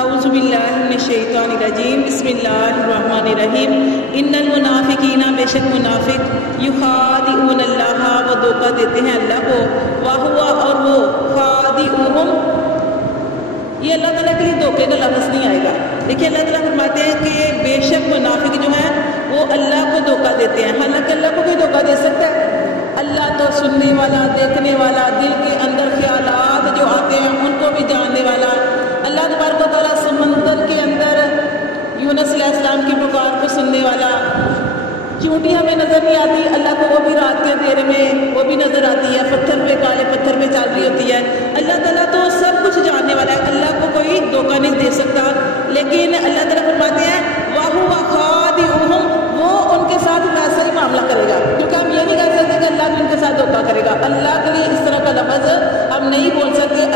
اعوذ باللہ من الشیطان الرجیم بسم اللہ الرحمن الرحیم ان المنافقین بے شک منافق یخادعون اللہ وہ دھوکہ دیتے ہیں اللہ کو وہو اور وہ خادعوہم یہ اللہ تعالیٰ کے لیے دھوکے کا لفظ نہیں آئے گا. دیکھیے اللہ تعالیٰ فرماتے ہیں کہ بے شک منافق جو ہیں وہ اللہ کو دھوکہ دیتے ہیں. حالانکہ اللہ کو کوئی دھوکہ دے سکتا ہے؟ اللہ تو سننے والا، دیکھنے والا، دل کے اندر خیالات جو آتے ہیں ان کو بھی جاننے والا. اللہ تبارک و تعالیٰ سمندر کے اندر یونس علیہ السلام کی پکار کو سننے والا. چونٹی ہمیں نظر نہیں آتی، اللہ کو وہ بھی رات کے اندھیرے میں وہ بھی نظر آتی ہے، پتھر پہ کالے پتھر پہ چل رہی ہوتی ہے. اللہ تعالیٰ تو سب کچھ جاننے والا ہے، اللہ کو کوئی دھوکہ نہیں دے سکتا. لیکن اللہ تعالیٰ فرماتے ہیں وَهُوَ خَادِعُهُمْ، وہ ان کے ساتھ ویسا ہی معاملہ کرے گا. کیونکہ ہم یہ نہیں کہہ سکتے کہ اللہ بھی ان کے ساتھ دھوکہ کرے گا. اللہ کے لیے اس طرح کا لفظ ہم نہیں بول سکتے.